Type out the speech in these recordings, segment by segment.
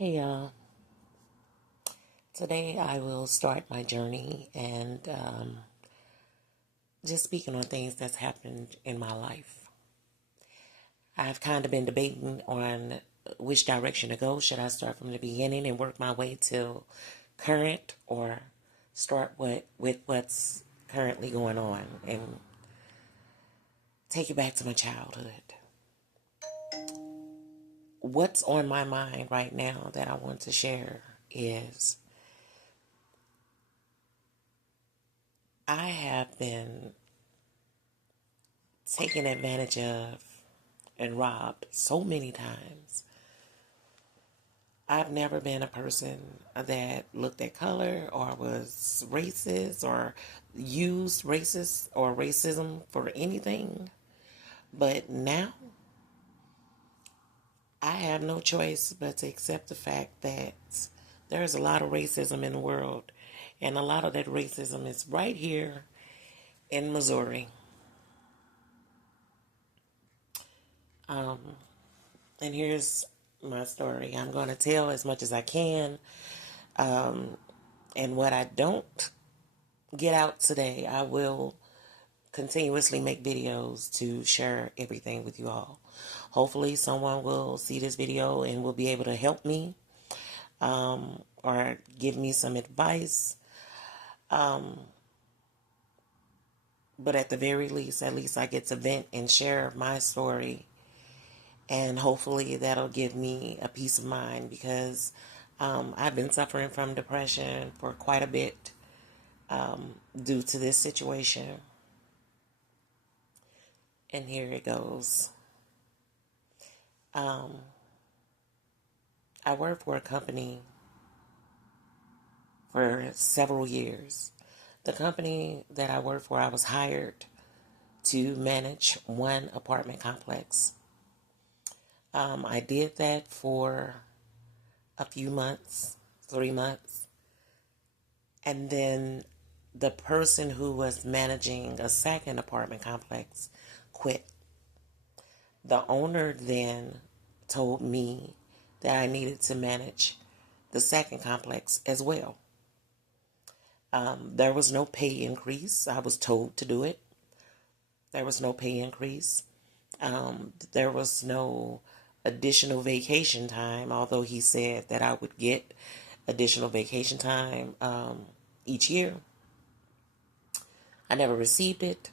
Hey y'all, today I will start my journey and just speaking on things that's happened in my life. I've kind of been debating on which direction to go. Should I start from the beginning and work my way till current, or start with what's currently going on and take it back to my childhood? What's on my mind right now that I want to share is I have been taken advantage of and robbed so many times. I've never been a person that looked at color or was racist or used racist or racism for anything. But now I have no choice but to accept the fact that there's a lot of racism in the world. And a lot of that racism is right here in Missouri. And here's my story. I'm going to tell as much as I can. And what I don't get out today, I will continuously make videos to share everything with you all. Hopefully someone will see this video and will be able to help me or give me some advice. But at the very least, at least I get to vent and share my story. And hopefully that'll give me a peace of mind, because I've been suffering from depression for quite a bit due to this situation. And here it goes. I worked for a company for several years. The company that I worked for, I was hired to manage one apartment complex. I did that for a few months, 3 months. And then the person who was managing a second apartment complex quit. The owner then told me that I needed to manage the second complex as well. There was no pay increase. I was told to do it. There was no pay increase. There was no additional vacation time, although he said that I would get additional vacation time each year. I never received it.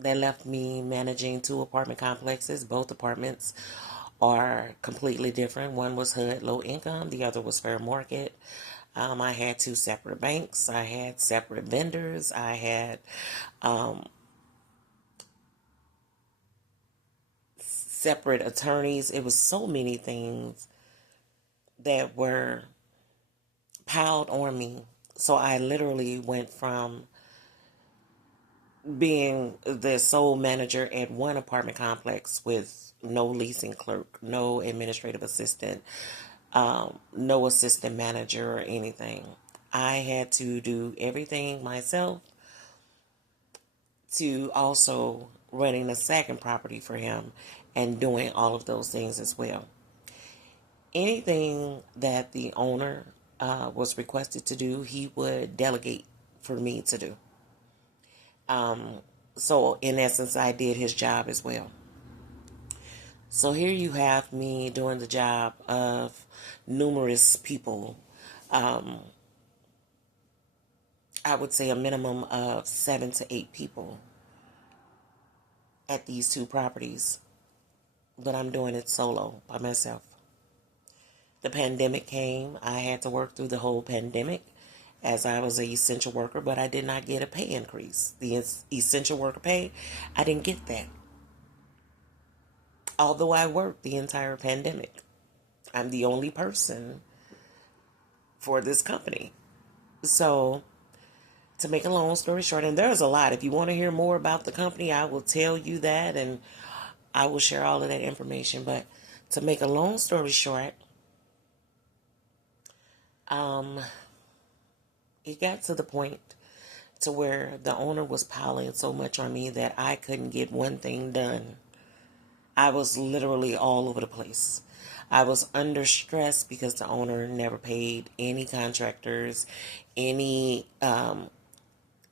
They left me managing two apartment complexes. Both apartments are completely different. One was HUD low income, the other was fair market. I had two separate banks. I had separate vendors. I had separate attorneys. It was so many things that were piled on me. So I literally went from being the sole manager at one apartment complex with no leasing clerk, no administrative assistant, no assistant manager or anything. I had to do everything myself, to also running the second property for him and doing all of those things as well. Anything that the owner was requested to do, he would delegate for me to do. So in essence, I did his job as well. So here you have me doing the job of numerous people. I would say a minimum of 7 to 8 people at these two properties, but I'm doing it solo by myself. The pandemic came. I had to work through the whole pandemic as I was an essential worker, but I did not get a pay increase. The essential worker pay, I didn't get that. Although I worked the entire pandemic. I'm the only person for this company. So, to make a long story short, and there's a lot. If you want to hear more about the company, I will tell you that, and I will share all of that information. But to make a long story short, it got to the point to where the owner was piling so much on me that I couldn't get one thing done. I was literally all over the place. I was under stress because the owner never paid any contractors, any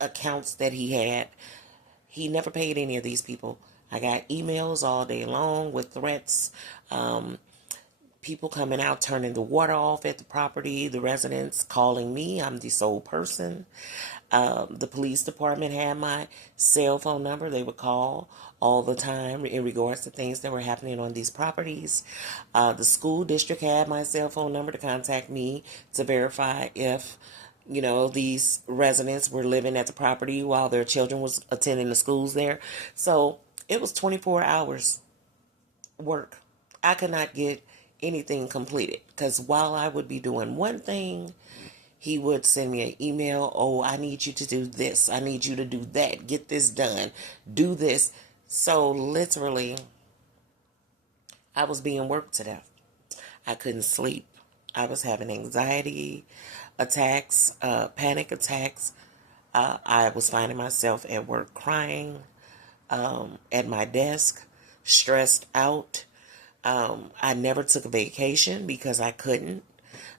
accounts that he had. He never paid any of these people. I got emails all day long with threats. People coming out, turning the water off at the property, the residents calling me. I'm the sole person. The police department had my cell phone number. They would call all the time in regards to things that were happening on these properties. The school district had my cell phone number to contact me to verify if, these residents were living at the property while their children was attending the schools there. So it was 24 hours work. I could not get anything completed because while I would be doing one thing, he would send me an email. Oh, I need you to do this. I need you to do that. Get this done. Do this. So literally, I was being worked to death. I couldn't sleep. I was having anxiety attacks, panic attacks. I was finding myself at work crying, at my desk, stressed out. I never took a vacation because I couldn't.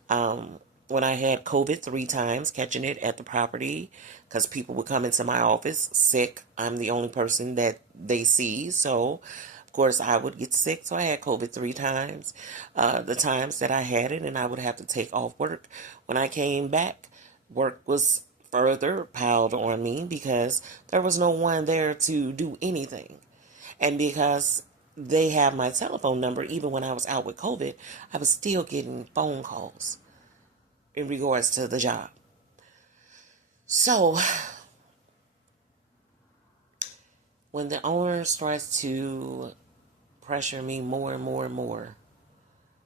When I had COVID 3 times, catching it at the property because people would come into my office sick. I'm the only person that they see. So, of course, I would get sick. So I had COVID 3 times. The times that I had it and I would have to take off work. When I came back, work was further piled on me because there was no one there to do anything. And because they have my telephone number, even when I was out with COVID, I was still getting phone calls in regards to the job. So when the owner starts to pressure me more and more and more,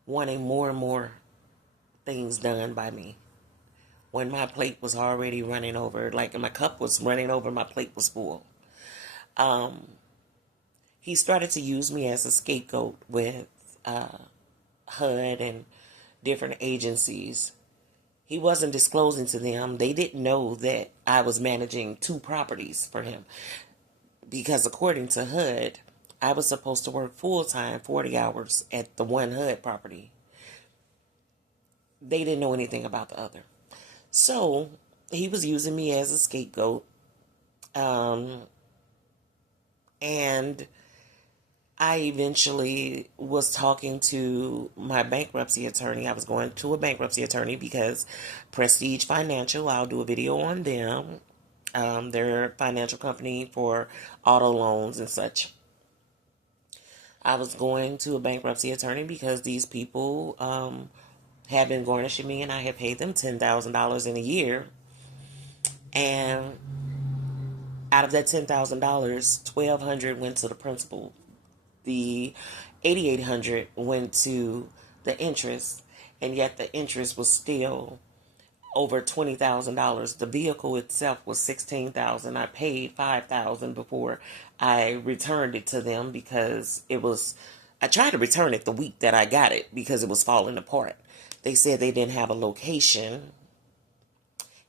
wanting more and more things done by me, when my plate was already running over, like my cup was running over, my plate was full. He started to use me as a scapegoat with HUD and different agencies. He wasn't disclosing to them. They didn't know that I was managing 2 properties for him. Because according to HUD, I was supposed to work full-time, 40 hours at the one HUD property. They didn't know anything about the other. So he was using me as a scapegoat. And I eventually was talking to my bankruptcy attorney. I was going to a bankruptcy attorney because Prestige Financial, I'll do a video on them. They're a financial company for auto loans and such. I was going to a bankruptcy attorney because these people had been garnishing me and I had paid them $10,000 in a year. And out of that $10,000, $1,200 went to the principal. The $8,800 went to the interest, and yet the interest was still over $20,000. The vehicle itself was $16,000. I paid $5,000 before I returned it to them because I tried to return it the week that I got it because it was falling apart. They said they didn't have a location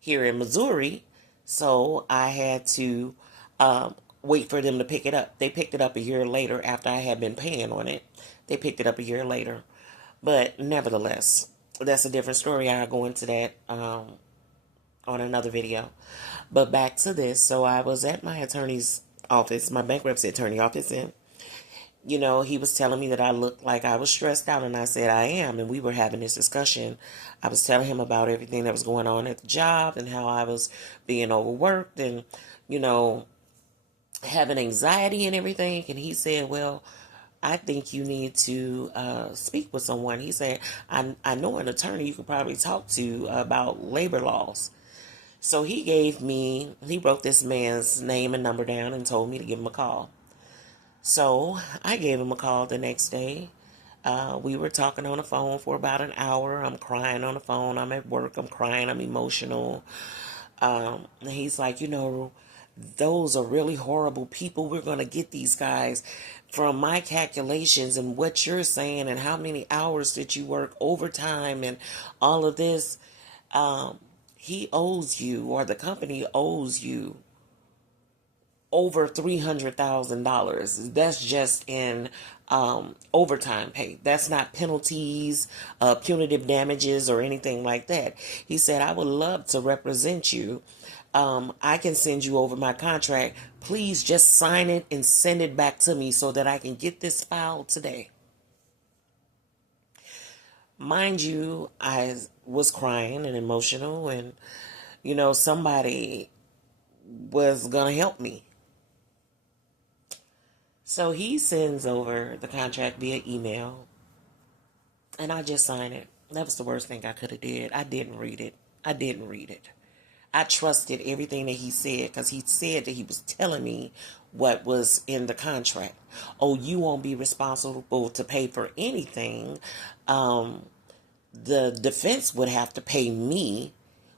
here in Missouri, so I had to wait for them to pick it up. They picked it up a year later after I had been paying on it. They picked it up a year later. But nevertheless, that's a different story. I'll go into that on another video. But back to this. So I was at my attorney's office, my bankruptcy attorney office, and he was telling me that I looked like I was stressed out, and I said I am, and we were having this discussion. I was telling him about everything that was going on at the job and how I was being overworked and, having anxiety and everything. And he said, well, I think you need to speak with someone. He said, I know an attorney you could probably talk to about labor laws. So he wrote this man's name and number down and told me to give him a call. So I gave him a call the next day. We were talking on the phone for about an hour. I'm crying on the phone. I'm at work. I'm crying. I'm emotional. And he's like, those are really horrible people. We're going to get these guys. From my calculations and what you're saying and how many hours did you work overtime and all of this, he owes you, or the company owes you, over $300,000. That's just in overtime pay. That's not penalties, punitive damages, or anything like that. He said, I would love to represent you. I can send you over my contract. Please just sign it and send it back to me so that I can get this filed today. Mind you, I was crying and emotional, and somebody was going to help me. So he sends over the contract via email, and I just signed it. That was the worst thing I could have did. I didn't read it. I trusted everything that he said, because he said that he was telling me what was in the contract. Oh, you won't be responsible to pay for anything. The defense would have to pay me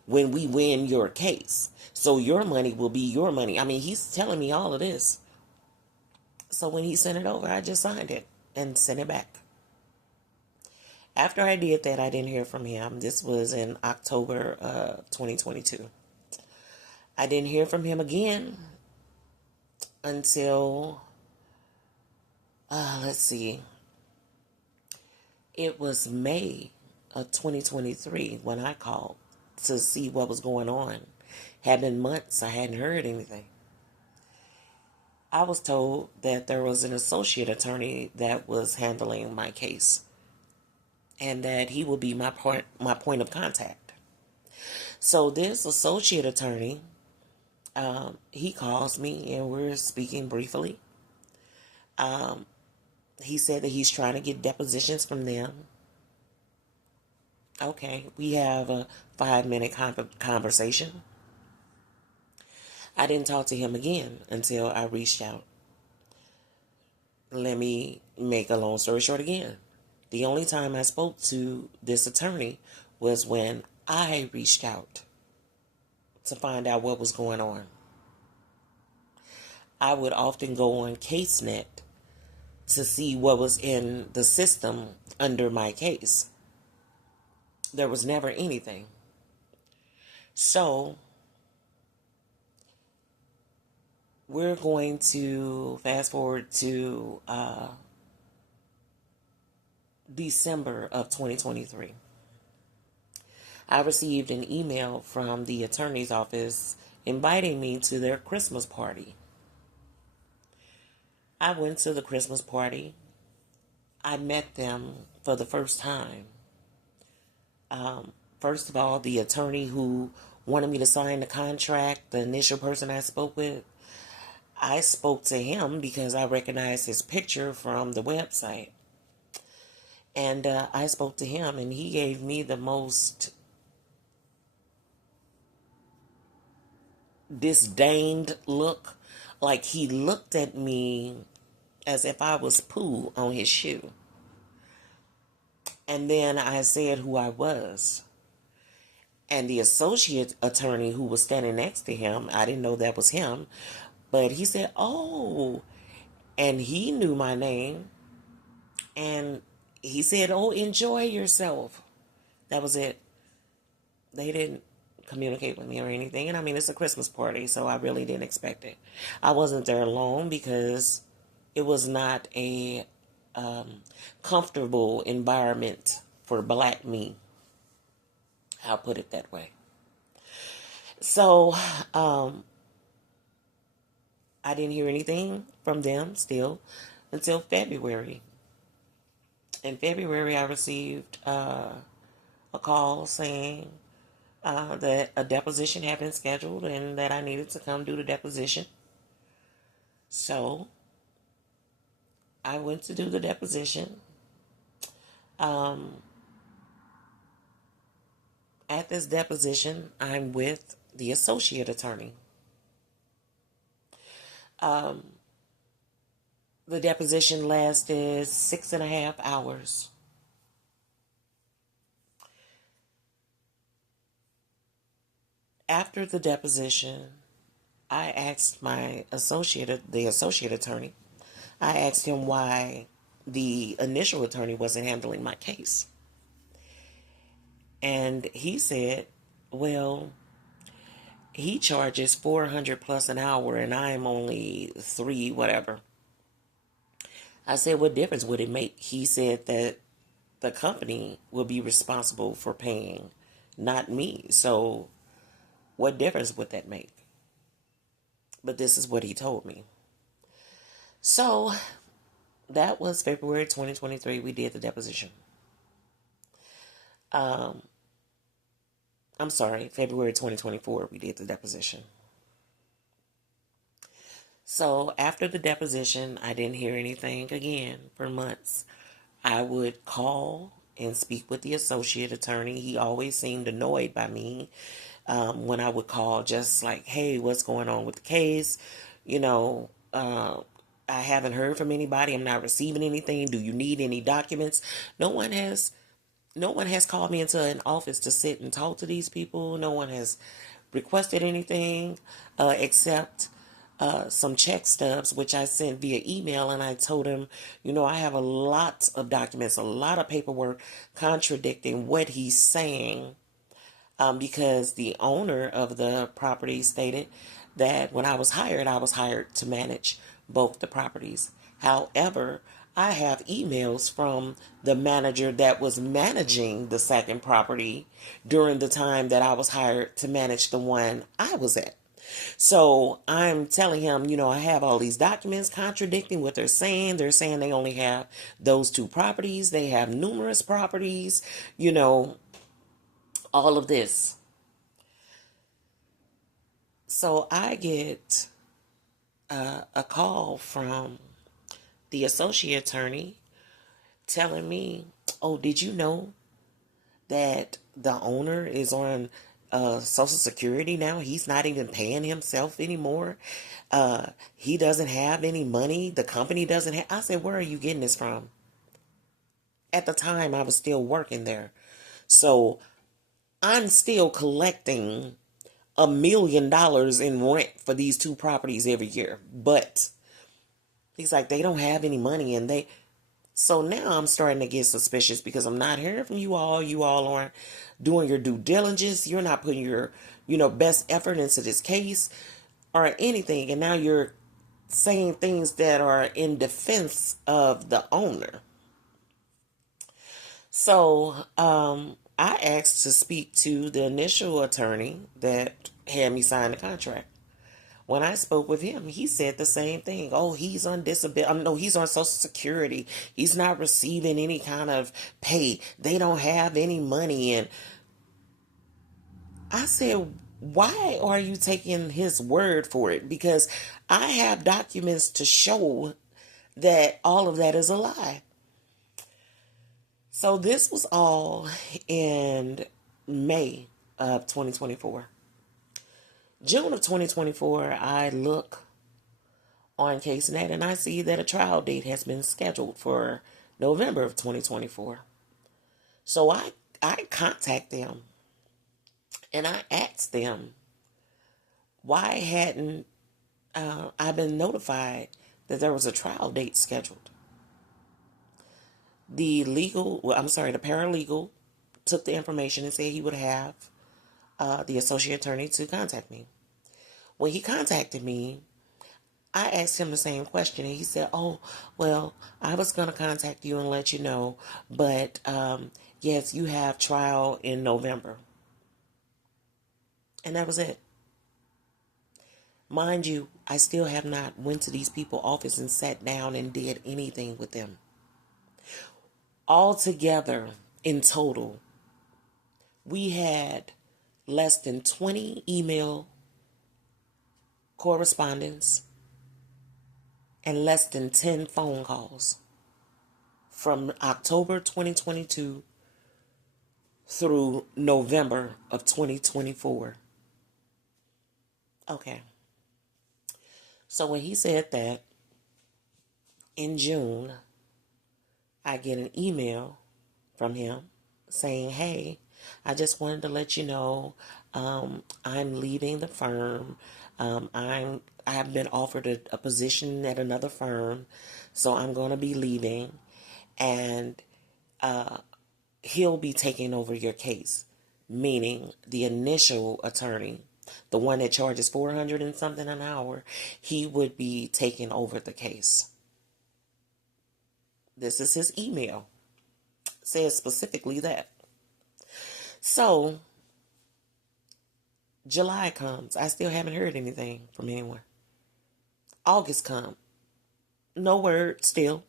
when we win your case. So your money will be your money. I mean, he's telling me all of this. So when he sent it over, I just signed it and sent it back. After I did that, I didn't hear from him. This was in October 2022. I didn't hear from him again until, let's see, it was May of 2023 when I called to see what was going on. Had been months, I hadn't heard anything. I was told that there was an associate attorney that was handling my case, and that he will be my point of contact. So this associate attorney, he calls me and we're speaking briefly. He said that he's trying to get depositions from them. Okay, we have a 5-minute conversation. I didn't talk to him again until I reached out. Let me make a long story short again. The only time I spoke to this attorney was when I reached out to find out what was going on. I would often go on CaseNet to see what was in the system under my case. There was never anything. So we're going to fast forward to December of 2023. I received an email from the attorney's office inviting me to their Christmas party. I went to the Christmas party. I met them for the first time. First of all, the attorney who wanted me to sign the contract, the initial person I spoke with, I spoke to him because I recognized his picture from the website. And I spoke to him, and he gave me the most disdained look. Like he looked at me as if I was poo on his shoe. And then I said who I was. And the associate attorney who was standing next to him, I didn't know that was him, but he said, oh, and he knew my name. And he said, oh, enjoy yourself. That was it. They didn't communicate with me or anything. And I mean, it's a Christmas party, so I really didn't expect it. I wasn't there alone because it was not a comfortable environment for black me. I'll put it that way. So I didn't hear anything from them still until February. In February, I received a call saying that a deposition had been scheduled and that I needed to come do the deposition. So I went to do the deposition. At this deposition, I'm with the associate attorney. The deposition lasted 6.5 hours. After the deposition, I asked the associate attorney, I asked him why the initial attorney wasn't handling my case. And he said, well, he charges $400 plus an hour and I'm only $3 whatever. I said, what difference would it make? He said that the company will be responsible for paying, not me. So what difference would that make? But this is what he told me. So that was February 2023. We did the deposition. I'm sorry, February 2024, we did the deposition. So after the deposition, I didn't hear anything again for months. I would call and speak with the associate attorney. He always seemed annoyed by me when I would call, just like, hey, what's going on with the case? You know, I haven't heard from anybody. I'm not receiving anything. Do you need any documents? No one has called me into an office to sit and talk to these people. No one has requested anything except some check stubs, which I sent via email. And I told him, I have a lot of documents, a lot of paperwork contradicting what he's saying, because the owner of the property stated that when I was hired to manage both the properties. However, I have emails from the manager that was managing the second property during the time that I was hired to manage the one I was at. So I'm telling him, I have all these documents contradicting what they're saying. They're saying they only have those two properties. They have numerous properties, all of this. So I get a call from the associate attorney telling me, oh, did you know that the owner is on Social Security now? He's not even paying himself anymore. He doesn't have any money. The company doesn't have. I said, where are you getting this from? At the time, I was still working there. So I'm still collecting $1 million in rent for these two properties every year. But he's like, they don't have any money, and so now I'm starting to get suspicious because I'm not hearing from you all. You all aren't doing your due diligence. You're not putting your, best effort into this case or anything. And now you're saying things that are in defense of the owner. So, I asked to speak to the initial attorney that had me sign the contract. When I spoke with him, he said the same thing. Oh, he's on disability. No, he's on Social Security. He's not receiving any kind of pay. They don't have any money. And I said, why are you taking his word for it? Because I have documents to show that all of that is a lie. So this was all in May of 2024. June of 2024, I look on CaseNet and I see that a trial date has been scheduled for November of 2024. So I contact them and I asked them, why hadn't I been notified that there was a trial date scheduled? The paralegal took the information and said he would have the associate attorney to contact me. When he contacted me, I asked him the same question, and he said, oh, well, I was going to contact you and let you know, but yes, you have trial in November. And that was it. Mind you, I still have not went to these people's office and sat down and did anything with them. Altogether, in total, we had less than 20 email correspondence and less than 10 phone calls from October 2022 through November of 2024. Okay. So when he said that, in June, I get an email from him saying, hey, I just wanted to let you know I'm leaving the firm. I have been offered a position at another firm, so I'm going to be leaving, and he'll be taking over your case, meaning the initial attorney, the one that charges $400 and something an hour, he would be taking over the case. This is his email. It says specifically that. So July comes. I still haven't heard anything from anyone. August comes. No word still.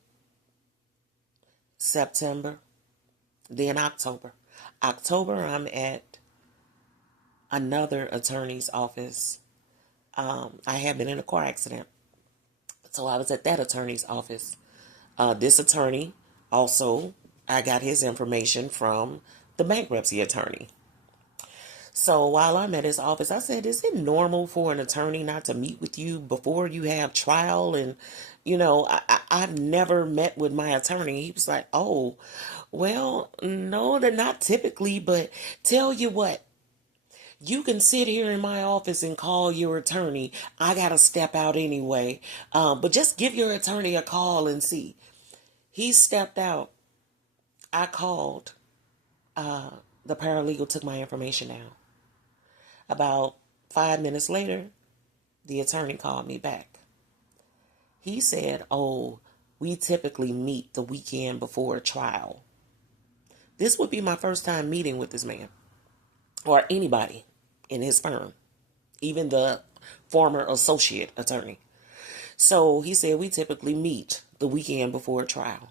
September. Then October. October, I'm at another attorney's office. I had been in a car accident. So I was at that attorney's office. This attorney also, I got his information from the bankruptcy attorney. So while I'm at his office, I said, is it normal for an attorney not to meet with you before you have trial? And, I've never met with my attorney. He was like, oh, well, no, they're not typically, but tell you what, you can sit here in my office and call your attorney. I got to step out anyway. But just give your attorney a call and see. He stepped out. I called. The paralegal took my information down. About 5 minutes later, the attorney called me back. He said, oh, we typically meet the weekend before a trial. This would be my first time meeting with this man or anybody in his firm, even the former associate attorney. So he said, we typically meet the weekend before a trial.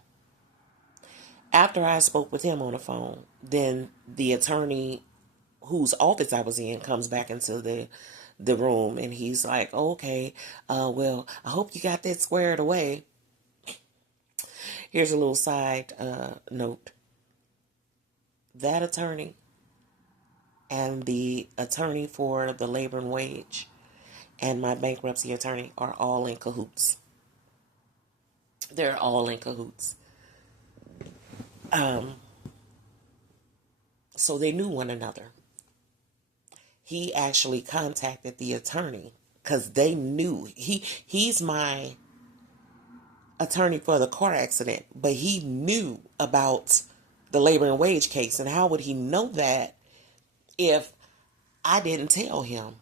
After I spoke with him on the phone, then the attorney whose office I was in comes back into the room, and he's like, oh, okay, well, I hope you got that squared away. Here's a little side note. That attorney and the attorney for the labor and wage and my bankruptcy attorney are all in cahoots. They're all in cahoots. So they knew one another. He actually contacted the attorney because they knew he's my attorney for the car accident, but he knew about the labor and wage case. And how would he know that if I didn't tell him?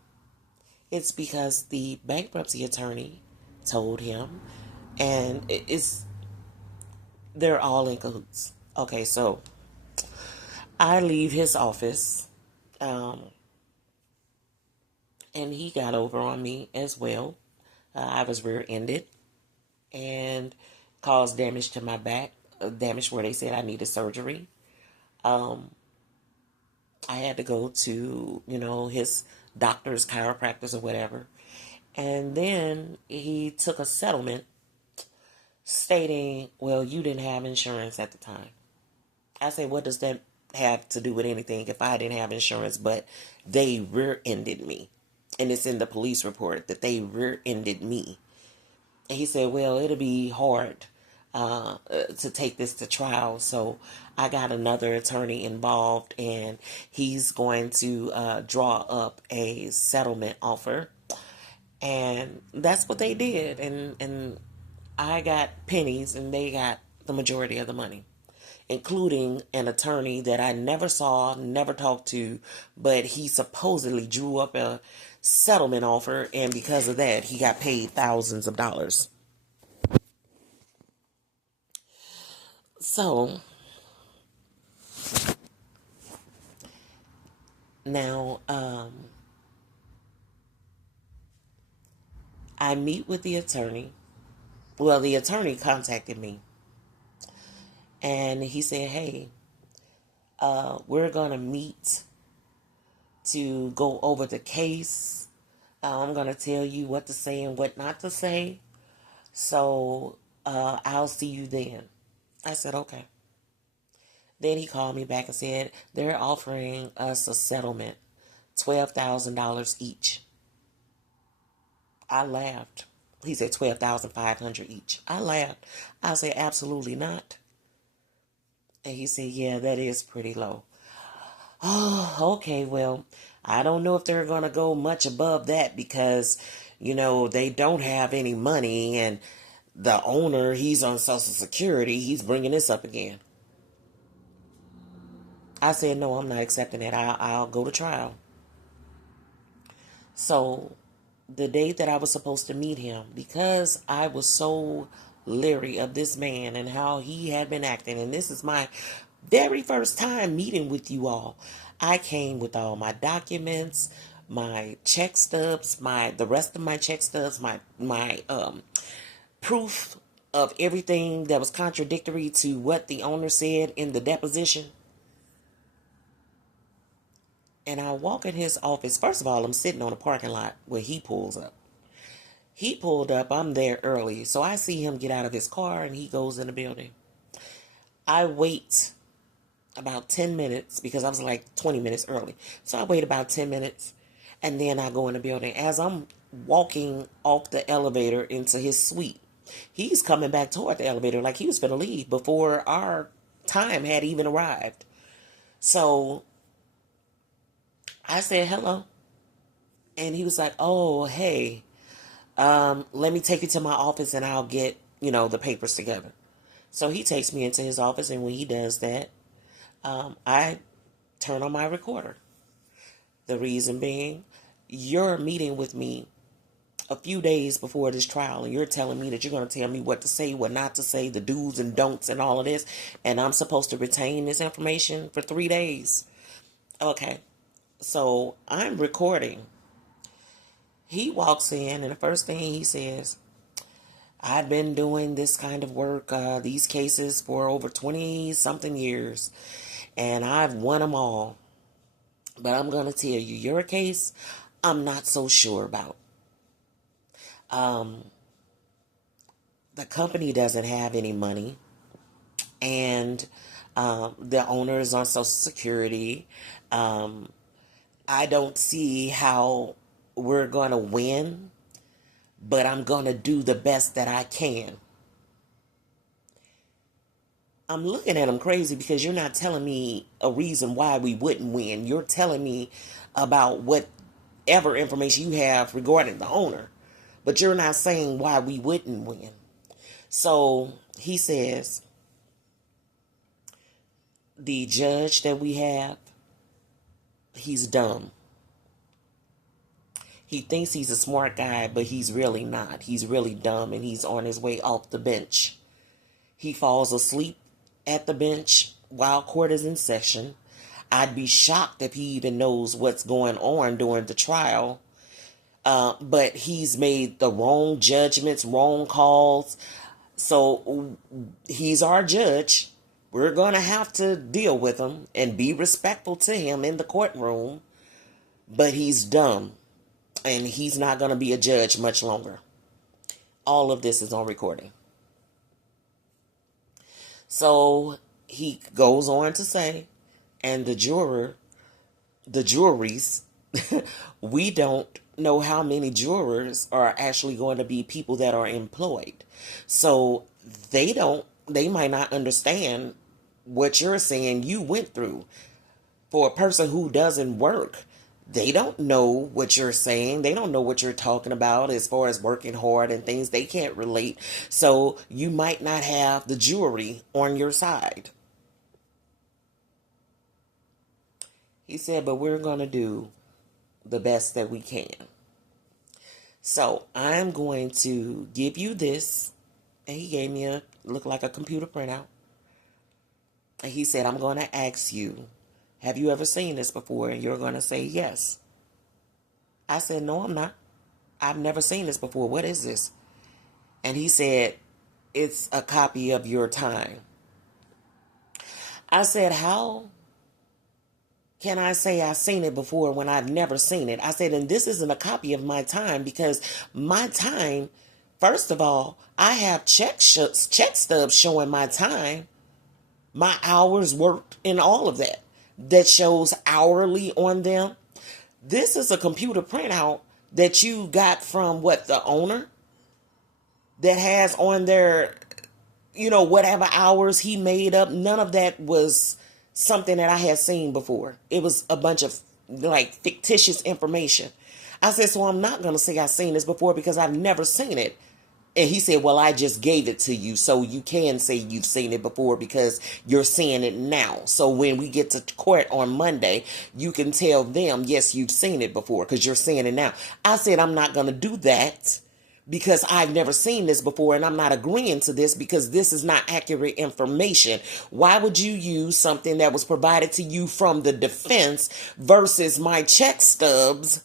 It's because the bankruptcy attorney told him, and they're all in cahoots. Okay, so I leave his office, and he got over on me as well. I was rear-ended and caused damage to my back, damage where they said I needed surgery. I had to go to, his doctor's, chiropractors, or whatever. And then he took a settlement stating, well, you didn't have insurance at the time. I say, what does that have to do with anything if I didn't have insurance? But they rear-ended me. And it's in the police report that they rear-ended me. And he said, well, it'll be hard to take this to trial. So I got another attorney involved, and he's going to draw up a settlement offer. And that's what they did. And I got pennies, and they got the majority of the money, including an attorney that I never saw, never talked to, but he supposedly drew up a settlement offer, and because of that, he got paid thousands of dollars. So, now, I meet with the attorney. Well, the attorney contacted me, and he said, hey, we're going to meet to go over the case. I'm going to tell you what to say and what not to say. So, I'll see you then. I said, okay. Then he called me back and said, they're offering us a settlement, $12,000 each. I laughed. He said $12,500 each. I laughed. I said, absolutely not. And he said, yeah, that is pretty low. Oh, okay, well, I don't know if they're going to go much above that because, they don't have any money, and the owner, he's on Social Security. He's bringing this up again. I said, no, I'm not accepting it. I'll go to trial. So the day that I was supposed to meet him, because I was so leery of this man and how he had been acting. And this is my very first time meeting with you all. I came with all my documents, my check stubs, the rest of my check stubs, my proof of everything that was contradictory to what the owner said in the deposition. And I walk in his office. First of all, I'm sitting on a parking lot where he pulls up. He pulled up. I'm there early. So I see him get out of his car and he goes in the building. I wait about 10 minutes because I was like 20 minutes early. So I wait about 10 minutes and then I go in the building. As I'm walking off the elevator into his suite, he's coming back toward the elevator like he was going to leave before our time had even arrived. So I said, hello. And he was like, oh, hey, let me take you to my office and I'll get, the papers together. So he takes me into his office, and when he does that, I turn on my recorder. The reason being, you're meeting with me a few days before this trial, and you're telling me that you're going to tell me what to say, what not to say, the do's and don'ts and all of this, and I'm supposed to retain this information for 3 days. Okay, so I'm recording. He walks in, and the first thing he says, I've been doing this kind of work, these cases for over 20-something years, and I've won them all. But I'm going to tell you, your case, I'm not so sure about. The company doesn't have any money, and the owner is on Social Security. I don't see how we're going to win, but I'm going to do the best that I can. I'm looking at him crazy because you're not telling me a reason why we wouldn't win. You're telling me about whatever information you have regarding the owner, but you're not saying why we wouldn't win. So he says, the judge that we have, he's dumb. He thinks he's a smart guy, but he's really not. He's really dumb, and he's on his way off the bench. He falls asleep at the bench while court is in session. I'd be shocked if he even knows what's going on during the trial. But he's made the wrong judgments, wrong calls. So he's our judge. We're going to have to deal with him and be respectful to him in the courtroom. But he's dumb. And he's not going to be a judge much longer. All of this is on recording. So he goes on to say, and the juries, we don't know how many jurors are actually going to be people that are employed. So they might not understand what you're saying you went through. For a person who doesn't work, they don't know what you're saying. They don't know what you're talking about as far as working hard and things. They can't relate. So you might not have the jury on your side. He said, but we're going to do the best that we can. So I'm going to give you this. And he gave me looked like a computer printout. And he said, I'm going to ask you, have you ever seen this before? And you're going to say yes. I said, no, I'm not. I've never seen this before. What is this? And he said, it's a copy of your time. I said, how can I say I've seen it before when I've never seen it? I said, and this isn't a copy of my time because my time, first of all, I have check stubs showing my time, my hours worked and all of that. That shows hourly on them. This is a computer printout that you got from the owner that has on their, whatever hours he made up. None of that was something that I had seen before. It was a bunch of fictitious information. I said, so I'm not going to say I've seen this before because I've never seen it. And he said, well, I just gave it to you so you can say you've seen it before because you're seeing it now. So when we get to court on Monday, you can tell them, yes, you've seen it before because you're seeing it now. I said, I'm not going to do that because I've never seen this before and I'm not agreeing to this because this is not accurate information. Why would you use something that was provided to you from the defense versus my check stubs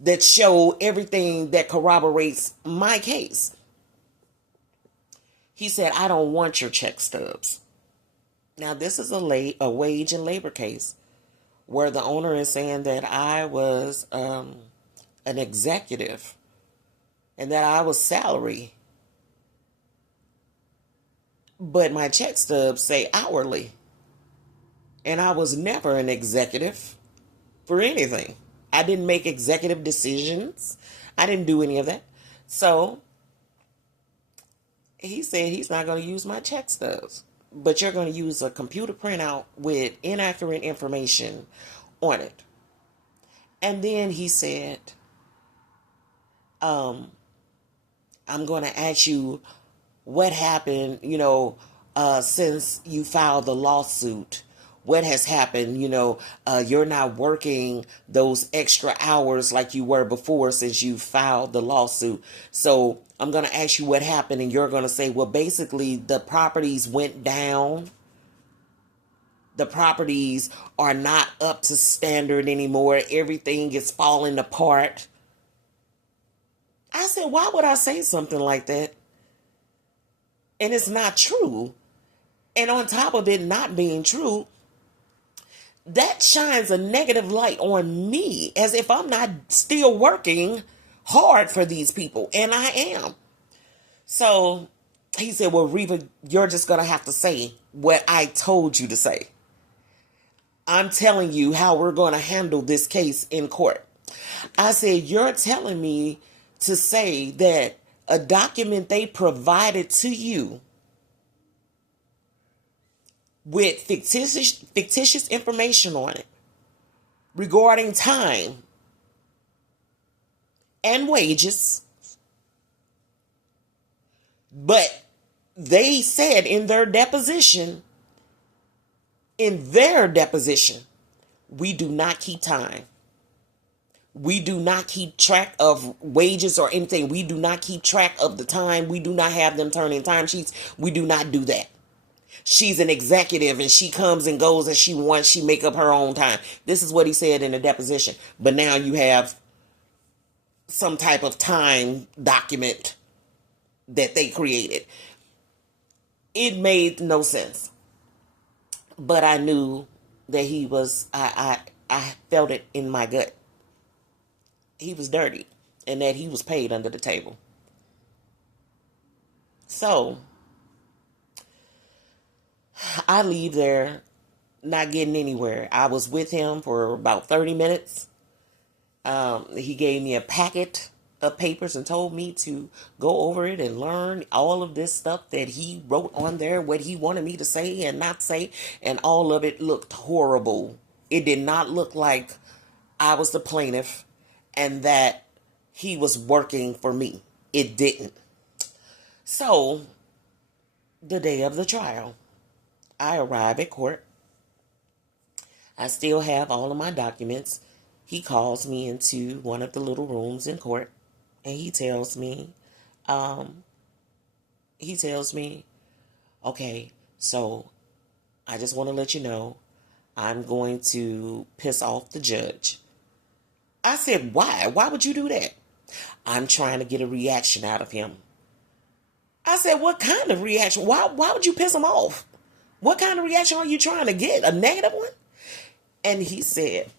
that show everything that corroborates my case? He said, I don't want your check stubs. Now, this is a wage and labor case where the owner is saying that I was an executive and that I was salary. But my check stubs say hourly. And I was never an executive for anything. I didn't make executive decisions. I didn't do any of that. So he said he's not going to use my check stubs, but you're going to use a computer printout with inaccurate information on it. And then he said, I'm going to ask you what happened, since you filed the lawsuit. What has happened? You're not working those extra hours like you were before since you filed the lawsuit. So I'm going to ask you what happened, and you're going to say, well, basically the properties went down. The properties are not up to standard anymore. Everything is falling apart. I said, why would I say something like that? And it's not true. And on top of it not being true, that shines a negative light on me as if I'm not still working hard for these people. And I am. So he said, well, Reva, you're just going to have to say what I told you to say. I'm telling you how we're going to handle this case in court. I said, you're telling me to say that a document they provided to you with fictitious information on it regarding time and wages, but they said in their deposition, we do not keep time. We do not keep track of wages or anything. We do not keep track of the time. We do not have them turn in timesheets. We do not do that. She's an executive and she comes and goes as she wants. She make up her own time. This is what he said in the deposition. But now you have some type of time document that they created. It made no sense. But I knew that he was, I felt it in my gut. He was dirty and that he was paid under the table. So I leave there not getting anywhere. I was with him for about 30 minutes. He gave me a packet of papers and told me to go over it and learn all of this stuff that he wrote on there, what he wanted me to say and not say. And all of it looked horrible. It did not look like I was the plaintiff and that he was working for me. It didn't. So the day of the trial, I arrive at court. I still have all of my documents. He calls me into one of the little rooms in court and he tells me, okay, so I just want to let you know, I'm going to piss off the judge. I said, why? Why would you do that? I'm trying to get a reaction out of him. I said, what kind of reaction? Why would you piss him off? What kind of reaction are you trying to get? A negative one? And he said,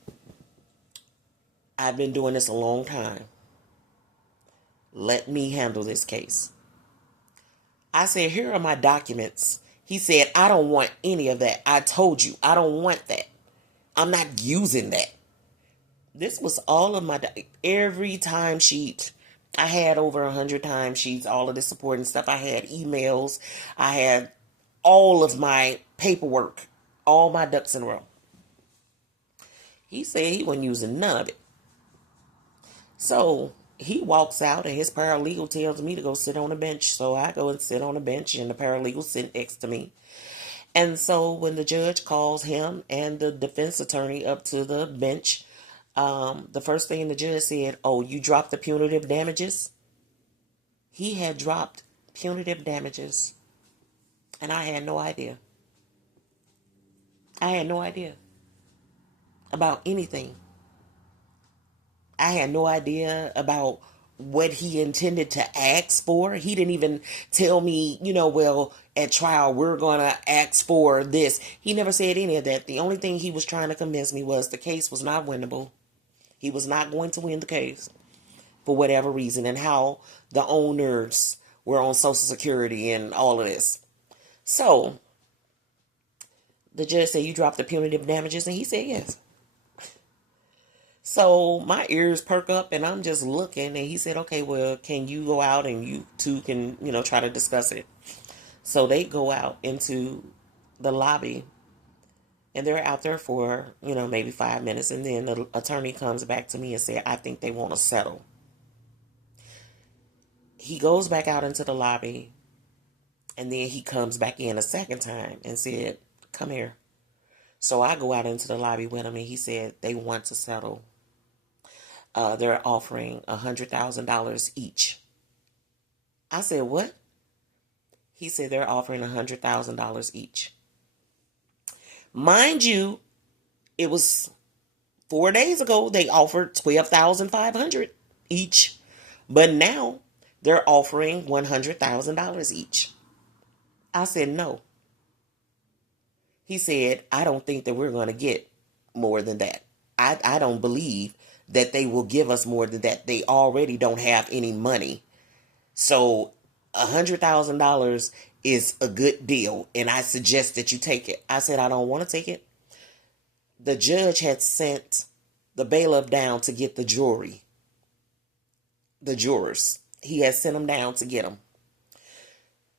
I've been doing this a long time. Let me handle this case. I said, here are my documents. He said, I don't want any of that. I told you, I don't want that. I'm not using that. This was all of my, every timesheet. I had over 100 timesheets, all of the support and stuff. I had emails. I had all of my paperwork, all my ducks in a row. He said he wasn't using none of it. So he walks out and his paralegal tells me to go sit on a bench. So I go and sit on a bench and the paralegal sit next to me. And so when the judge calls him and the defense attorney up to the bench, the first thing the judge said, oh, you dropped the punitive damages? He had dropped punitive damages, and I had no idea. I had no idea about anything. I had no idea about what he intended to ask for. He didn't even tell me, well, at trial, we're going to ask for this. He never said any of that. The only thing he was trying to convince me was the case was not winnable. He was not going to win the case for whatever reason, and how the owners were on Social Security and all of this. So the judge said, you dropped the punitive damages, and he said yes. So my ears perk up and I'm just looking, and he said, okay, well, can you go out and you two can, try to discuss it. So they go out into the lobby, and they're out there for, maybe 5 minutes. And then the attorney comes back to me and said, I think they want to settle. He goes back out into the lobby, and then he comes back in a second time and said, come here. So I go out into the lobby with him, and he said they want to settle. They're offering $100,000 each. I said, what? He said they're offering $100,000 each. Mind you, it was 4 days ago they offered $12,500 each, but now they're offering $100,000 each. I said no. He said, I don't think that we're going to get more than that. I don't believe that they will give us more than that. They already don't have any money. So $100,000 is a good deal, and I suggest that you take it. I said, I don't want to take it. The judge had sent the bailiff down to get the jurors. He had sent them down to get them.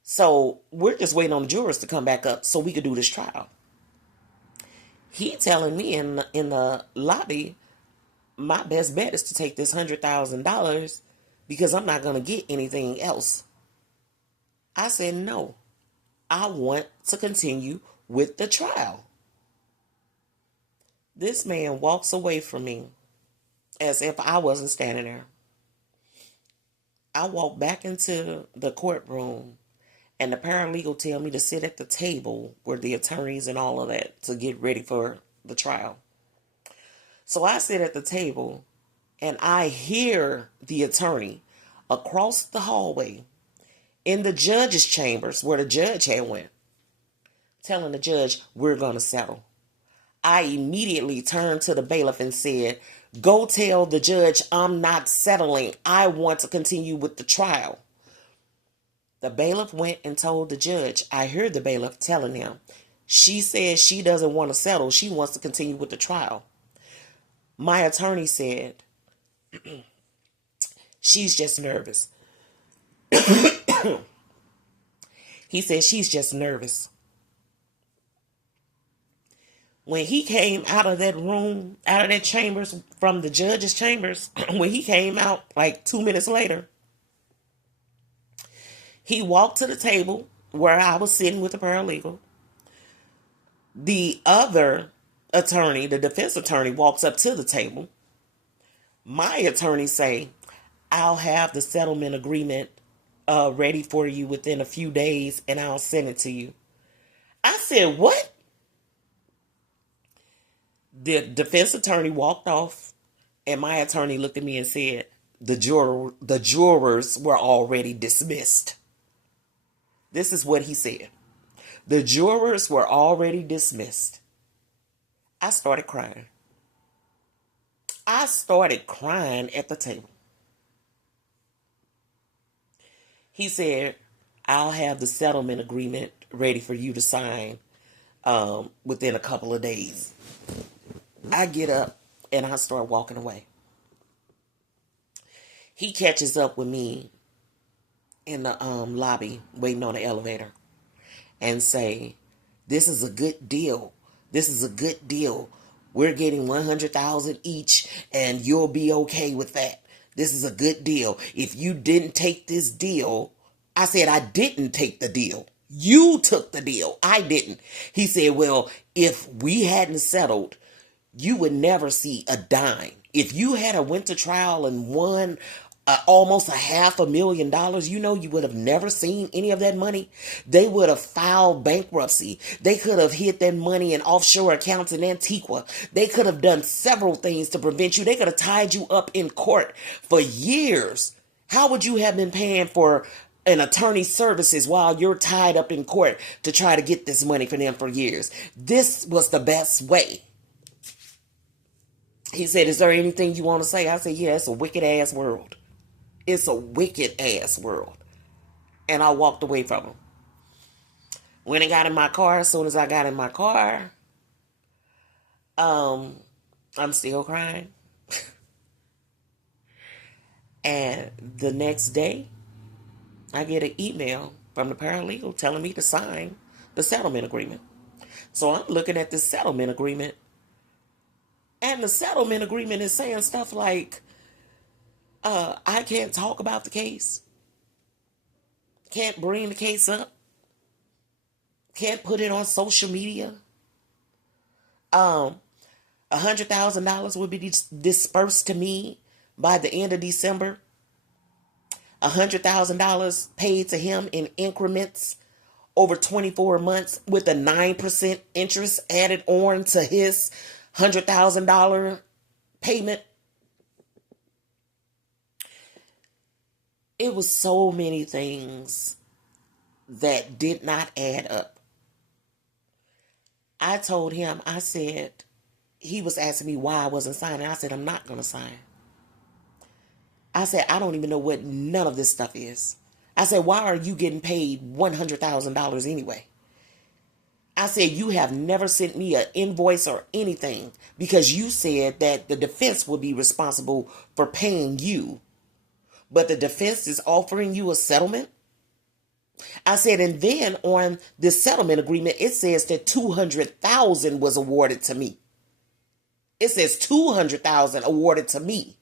So we're just waiting on the jurors to come back up so we could do this trial. He telling me in the lobby, my best bet is to take this $100,000 because I'm not going to get anything else. I said, no, I want to continue with the trial. This man walks away from me as if I wasn't standing there. I walk back into the courtroom, and the paralegal tell me to sit at the table where the attorneys and all of that to get ready for the trial. So I sit at the table, and I hear the attorney across the hallway in the judge's chambers where the judge had went, telling the judge, we're going to settle. I immediately turned to the bailiff and said, go tell the judge I'm not settling. I want to continue with the trial. The bailiff went and told the judge. I heard the bailiff telling him, she says she doesn't want to settle. She wants to continue with the trial. My attorney said, she's just nervous. He said, she's just nervous. When he came out of that room, out of that chambers, from the judge's chambers, when he came out like 2 minutes later, he walked to the table where I was sitting with the paralegal. The other attorney, the defense attorney, walks up to the table. My attorney say, I'll have the settlement agreement ready for you within a few days, and I'll send it to you. I said, what? The defense attorney walked off, and my attorney looked at me and said, the jurors were already dismissed. This is what he said. The jurors were already dismissed. I started crying. I started crying at the table. He said, I'll have the settlement agreement ready for you to sign within a couple of days. I get up and I start walking away. He catches up with me in the lobby waiting on the elevator and say, this is a good deal. This is a good deal. We're getting $100,000 each, and you'll be okay with that. This is a good deal. If you didn't take this deal, I said, I didn't take the deal. You took the deal. I didn't. He said, well, if we hadn't settled, you would never see a dime. If you had a went to trial and won almost $500,000, you know, you would have never seen any of that money. They would have filed bankruptcy. They could have hid that money in offshore accounts in Antigua. They could have done several things to prevent you. They could have tied you up in court for years. How would you have been paying for an attorney's services while you're tied up in court to try to get this money for them for years? This was the best way. He said, is there anything you want to say? I said, yeah, it's a wicked ass world. It's a wicked ass world. And I walked away from him. When I got in my car, as soon as I got in my car, I'm still crying. And the next day, I get an email from the paralegal telling me to sign the settlement agreement. So I'm looking at this settlement agreement. And the settlement agreement is saying stuff like, I can't talk about the case. Can't bring the case up. Can't put it on social media. $100,000 will be dispersed to me by the end of December. $100,000 paid to him in increments over 24 months with a 9% interest added on to his $100,000 payment. It was so many things that did not add up. I told him, I said, he was asking me why I wasn't signing. I said, I'm not going to sign. I said, I don't even know what none of this stuff is. I said, why are you getting paid $100,000 anyway? I said, you have never sent me an invoice or anything because you said that the defense would be responsible for paying you. But the defense is offering you a settlement? I said, and then on this settlement agreement, it says that $200,000 was awarded to me. It says $200,000 awarded to me.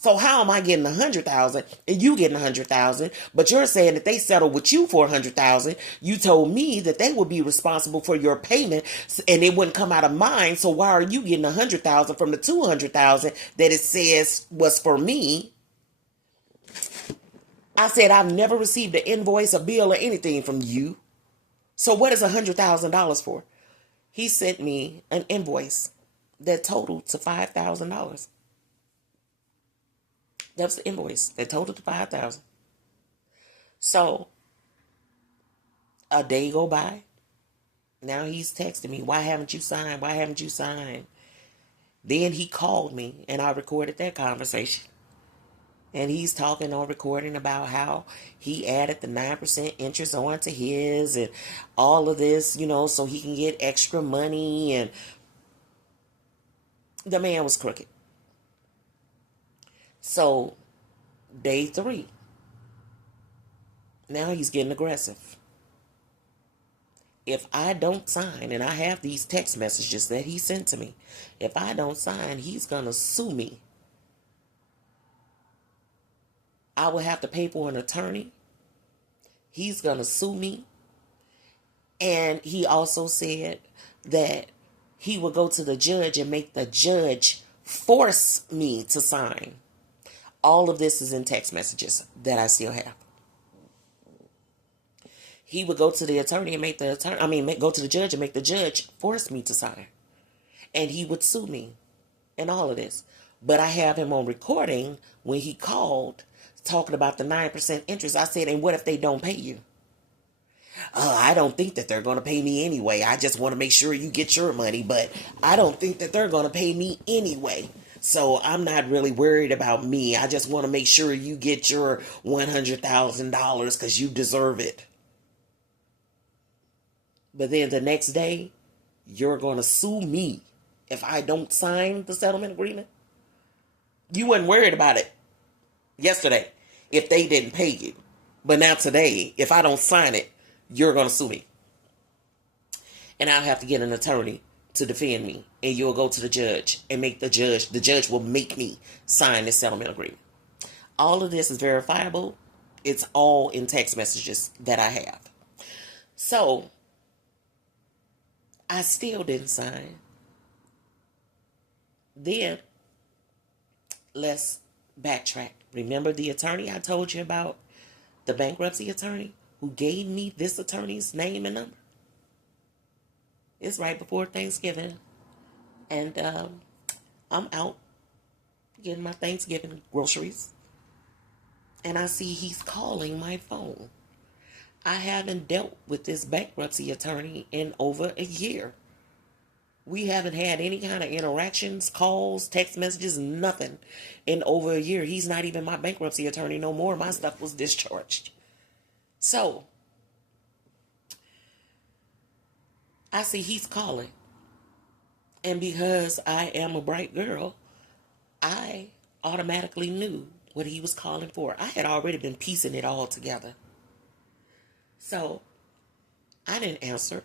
So how am I getting $100,000 and you getting $100,000? But you're saying that they settled with you for $100,000. You told me that they would be responsible for your payment and it wouldn't come out of mine. So why are you getting $100,000 from the $200,000 that it says was for me? I said, I've never received an invoice, a bill, or anything from you. So what is $100,000 for? He sent me an invoice that totaled to $5,000. That was the invoice that totaled to $5,000. So a day go by. Now he's texting me, why haven't you signed? Why haven't you signed? Then he called me and I recorded that conversation. And he's talking on recording about how he added the 9% interest onto his and all of this, you know, so he can get extra money. And the man was crooked. So, day 3. Now he's getting aggressive. If I don't sign, and I have these text messages that he sent to me, if I don't sign, he's going to sue me. I will have to pay for an attorney. He's going to sue me. And he also said that he will go to the judge and make the judge force me to sign. All of this is in text messages that I still have. He would go to the attorney and go to the judge and make the judge force me to sign. And he would sue me and all of this. But I have him on recording when he called talking about the 9% interest. I said, and what if they don't pay you? I don't think that they're going to pay me anyway. I just want to make sure you get your money, but I don't think that they're going to pay me anyway. So I'm not really worried about me. I just want to make sure you get your $100,000 because you deserve it. But then the next day, you're going to sue me if I don't sign the settlement agreement. You weren't worried about it yesterday if they didn't pay you. But now today, if I don't sign it, you're going to sue me. And I'll have to get an attorney to defend me. And you'll go to the judge and make the judge will make me sign this settlement agreement. All of this is verifiable. It's all in text messages that I have. So, I still didn't sign. Then, let's backtrack. Remember the attorney I told you about? The bankruptcy attorney who gave me this attorney's name and number? It's right before Thanksgiving. And I'm out getting my Thanksgiving groceries. And I see he's calling my phone. I haven't dealt with this bankruptcy attorney in over a year. We haven't had any kind of interactions, calls, text messages, nothing in over a year. He's not even my bankruptcy attorney no more. My stuff was discharged. So, I see he's calling. And because I am a bright girl, I automatically knew what he was calling for. I had already been piecing it all together. So, I didn't answer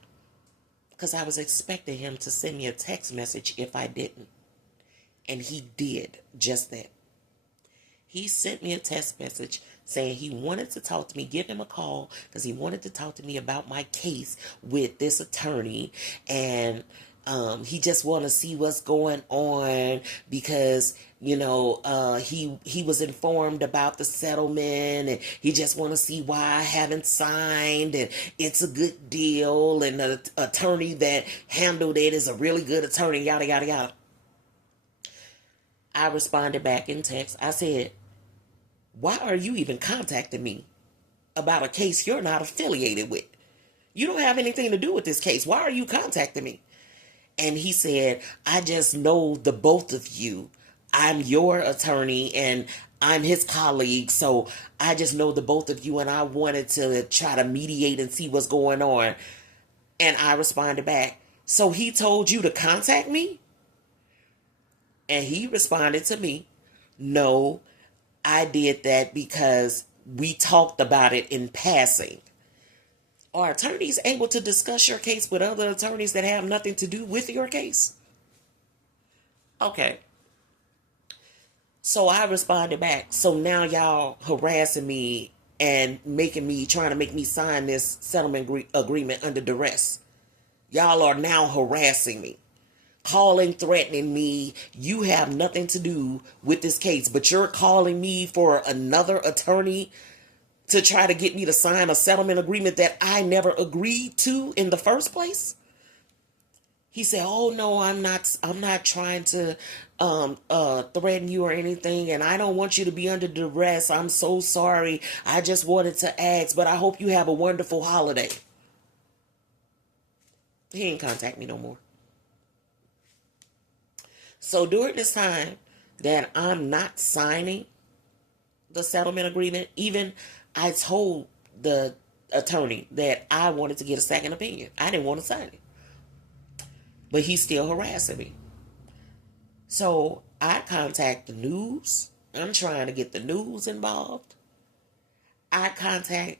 because I was expecting him to send me a text message if I didn't. And he did just that. He sent me a text message saying he wanted to talk to me, give him a call, because he wanted to talk to me about my case with this attorney. And he just want to see what's going on because, you know, he was informed about the settlement and he just want to see why I haven't signed and it's a good deal and the attorney that handled it is a really good attorney, yada, yada, yada. I responded back in text. I said, why are you even contacting me about a case you're not affiliated with? You don't have anything to do with this case. Why are you contacting me? And he said, I just know the both of you. I'm your attorney and I'm his colleague. So I just know the both of you and I wanted to try to mediate and see what's going on. And I responded back, so he told you to contact me? And he responded to me, no, I did that because we talked about it in passing. Are attorneys able to discuss your case with other attorneys that have nothing to do with your case? Okay. So I responded back. So now y'all harassing me and trying to make me sign this settlement agreement under duress. Y'all are now harassing me. Calling, threatening me. You have nothing to do with this case, but you're calling me for another attorney to try to get me to sign a settlement agreement that I never agreed to in the first place? He said, oh no, I'm not trying to threaten you or anything, and I don't want you to be under duress. I'm so sorry. I just wanted to ask, but I hope you have a wonderful holiday. He ain't contact me no more. So during this time that I'm not signing the settlement agreement, even I told the attorney that I wanted to get a second opinion. I didn't want to sign it. But he's still harassing me. So I contact the news. I'm trying to get the news involved. I contact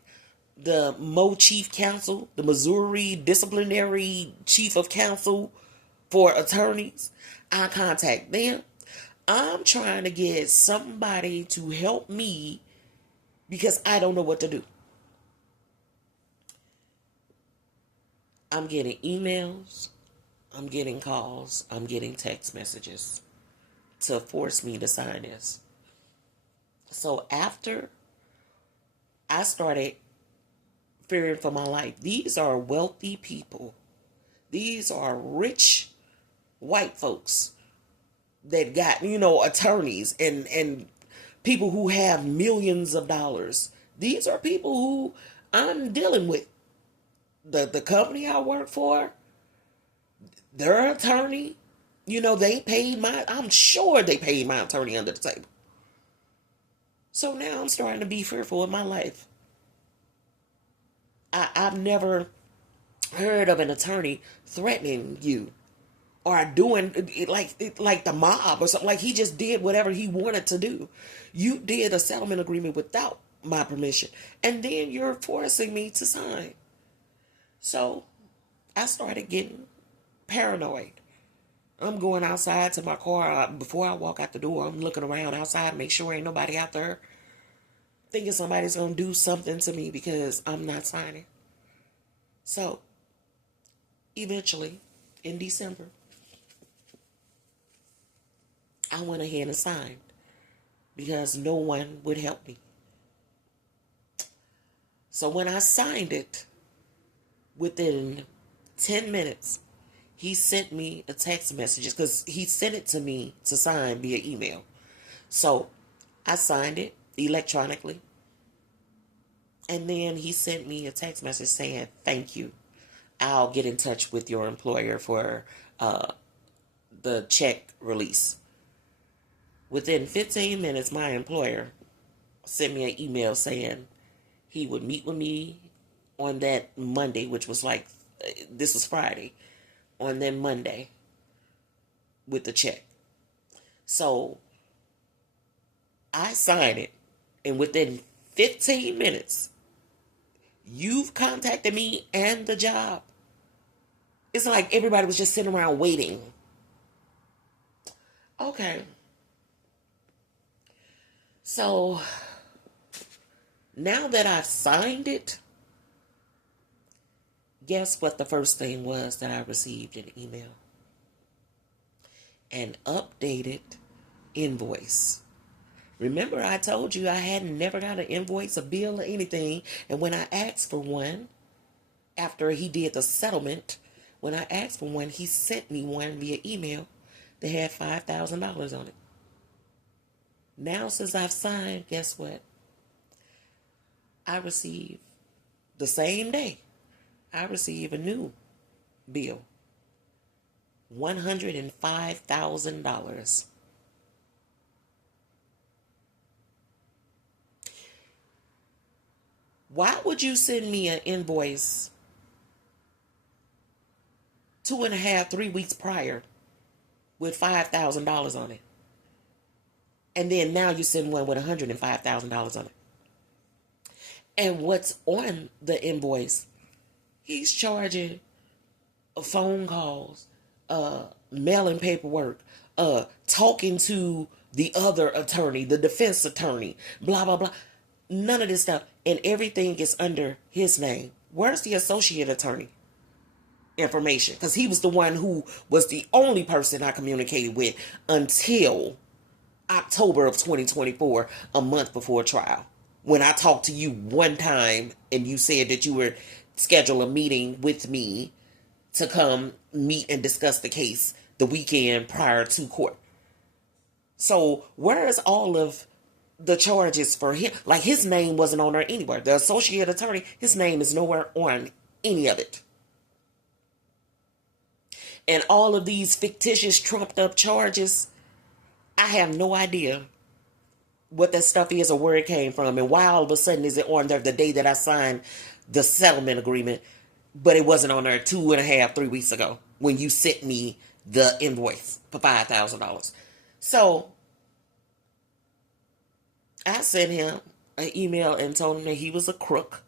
the Mo Chief Counsel, the Missouri Disciplinary Chief of Counsel for attorneys. I contact them. I'm trying to get somebody to help me because I don't know what to do. I'm getting emails, I'm getting calls, I'm getting text messages to force me to sign this. So after I started fearing for my life, these are wealthy people. These are rich white folks that got, attorneys and people who have millions of dollars. These are people who I'm dealing with. The company I work for, their attorney, I'm sure they paid my attorney under the table. So now I'm starting to be fearful of my life. I've never heard of an attorney threatening you or doing it like the mob or something. Like he just did whatever he wanted to do. You did a settlement agreement without my permission, and then you're forcing me to sign. So I started getting paranoid. I'm going outside to my car. Before I walk out the door, I'm looking around outside, make sure ain't nobody out there, thinking somebody's going to do something to me because I'm not signing. So eventually, in December, I went ahead and signed. because no one would help me. So when I signed it, within 10 minutes, he sent me a text message because he sent it to me to sign via email. So I signed it electronically. And then he sent me a text message saying, thank you. I'll get in touch with your employer for the check release. Within 15 minutes, my employer sent me an email saying he would meet with me on that Monday, which was like, this was Friday, on that Monday with the check. So I signed it, and within 15 minutes, you've contacted me and the job. It's like everybody was just sitting around waiting. Okay. So now that I've signed it, guess what the first thing was that I received in email? An updated invoice. Remember, I told you I hadn't never got an invoice, a bill, or anything. And when I asked for one, after he did the settlement, when I asked for one, he sent me one via email that had $5,000 on it. Now, since I've signed, guess what? I received the same day. I received a new bill, $105,000. Why would you send me an invoice 2.5, 3 weeks prior with $5,000 on it? And then now you send one with $105,000 on it. And what's on the invoice? He's charging phone calls, mailing paperwork, talking to the other attorney, the defense attorney, blah, blah, blah. None of this stuff. And everything is under his name. Where's the associate attorney information? Because he was the one who was the only person I communicated with until October of 2024, a month before trial. When I talked to you one time and you said that you were schedule a meeting with me to come meet and discuss the case the weekend prior to court. So where is all of the charges for him? Like, his name wasn't on there anywhere. The associate attorney, his name is nowhere on any of it. And all of these fictitious, trumped up charges, I have no idea what that stuff is or where it came from and why all of a sudden is it on there the day that I signed the settlement agreement, but it wasn't on there 2.5, 3 weeks ago when you sent me the invoice for $5,000. So I sent him an email and told him that he was a crook.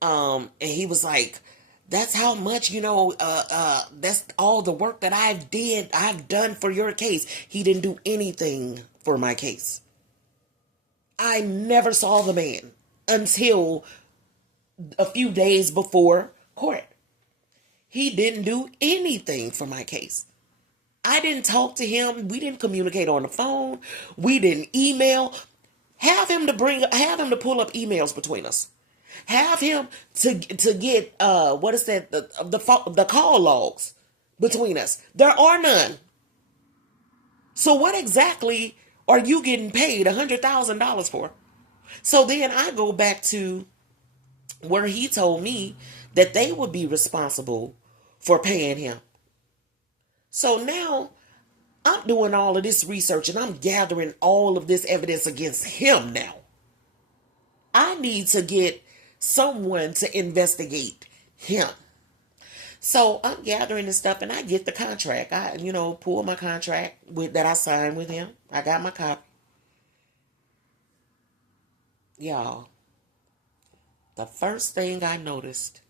And he was like, that's how much, that's all the work that I've done for your case. He didn't do anything for my case. I never saw the man until a few days before court. He didn't do anything for my case. I didn't talk to him. We didn't communicate on the phone. We didn't email. Have him to pull up emails between us. Have him to get what is that, the call logs between us. There are none. So what exactly are you getting paid $100,000 for? So then I go back to where he told me that they would be responsible for paying him. So now I'm doing all of this research and I'm gathering all of this evidence against him now. I need to get someone to investigate him. So I'm gathering this stuff and I get the contract. I, pull my contract that I signed with him. I got my copy. Y'all, the first thing I noticed,